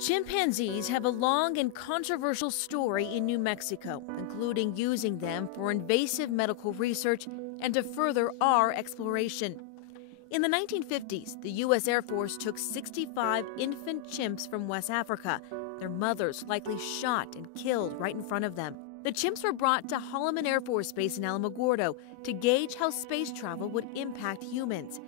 Chimpanzees have a long and controversial story in New Mexico, including using them for invasive medical research and to further our exploration. In the 1950s, the U.S. Air Force took 65 infant chimps from West Africa, their mothers likely shot and killed right in front of them. The chimps were brought to Holloman Air Force Base in Alamogordo to gauge how space travel would impact humans.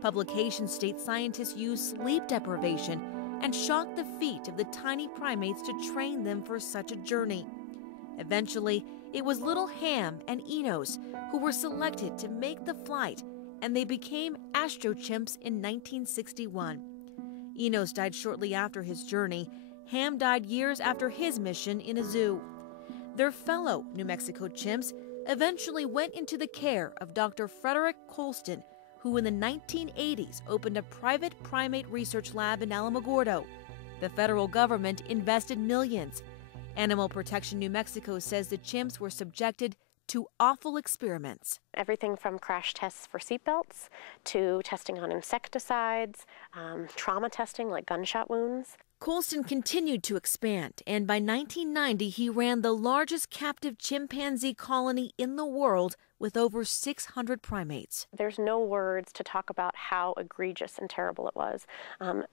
Publications state scientists used sleep deprivation and shocked the feet of the tiny primates to train them for such a journey. Eventually, it was little Ham and Enos who were selected to make the flight, and they became astrochimps in 1961. Enos died shortly after his journey. Ham died years after his mission in a zoo. Their fellow New Mexico chimps eventually went into the care of Dr. Frederick Colston, who in the 1980s opened a private primate research lab in Alamogordo. The federal government invested millions. Animal Protection New Mexico says the chimps were subjected to awful experiments. Everything from crash tests for seatbelts to testing on insecticides, trauma testing like gunshot wounds. Colston continued to expand, and by 1990 he ran the largest captive chimpanzee colony in the world with over 600 primates. There's no words to talk about how egregious and terrible it was.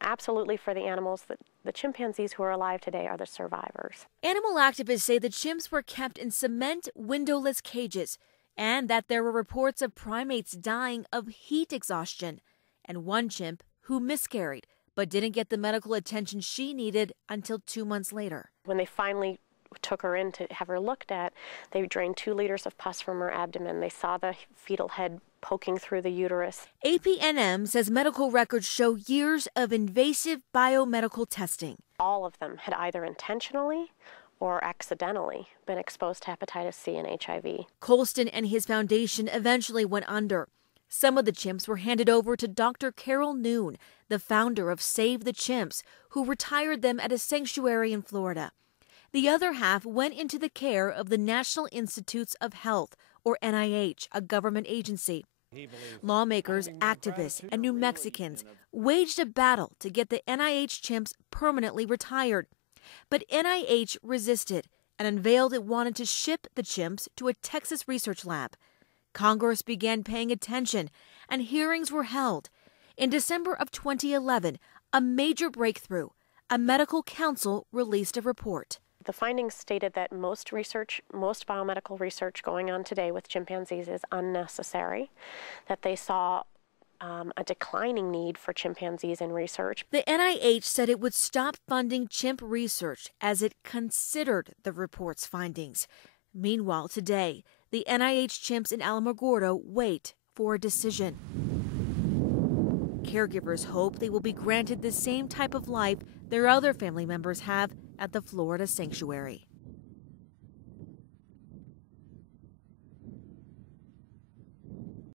Absolutely for the animals, the chimpanzees who are alive today are the survivors. Animal activists say the chimps were kept in cement windowless cages and that there were reports of primates dying of heat exhaustion, and one chimp who miscarried but didn't get the medical attention she needed until 2 months later. When they finally took her in to have her looked at, they drained 2 liters of pus from her abdomen. They saw the fetal head poking through the uterus. APNM says medical records show years of invasive biomedical testing. All of them had either intentionally or accidentally been exposed to hepatitis C and HIV. Colston and his foundation eventually went under. Some of the chimps were handed over to Dr. Carol Noon, the founder of Save the Chimps, who retired them at a sanctuary in Florida. The other half went into the care of the National Institutes of Health, or NIH, a government agency. Lawmakers, activists, and New Mexicans waged a battle to get the NIH chimps permanently retired. But NIH resisted and unveiled it wanted to ship the chimps to a Texas research lab. Congress began paying attention, and hearings were held. In December of 2011, a major breakthrough. A medical council released a report. The findings stated that most biomedical research going on today with chimpanzees is unnecessary, that they saw a declining need for chimpanzees in research. The NIH said it would stop funding chimp research as it considered the report's findings. Meanwhile, today, the NIH chimps in Alamogordo wait for a decision. Caregivers hope they will be granted the same type of life their other family members have at the Florida sanctuary.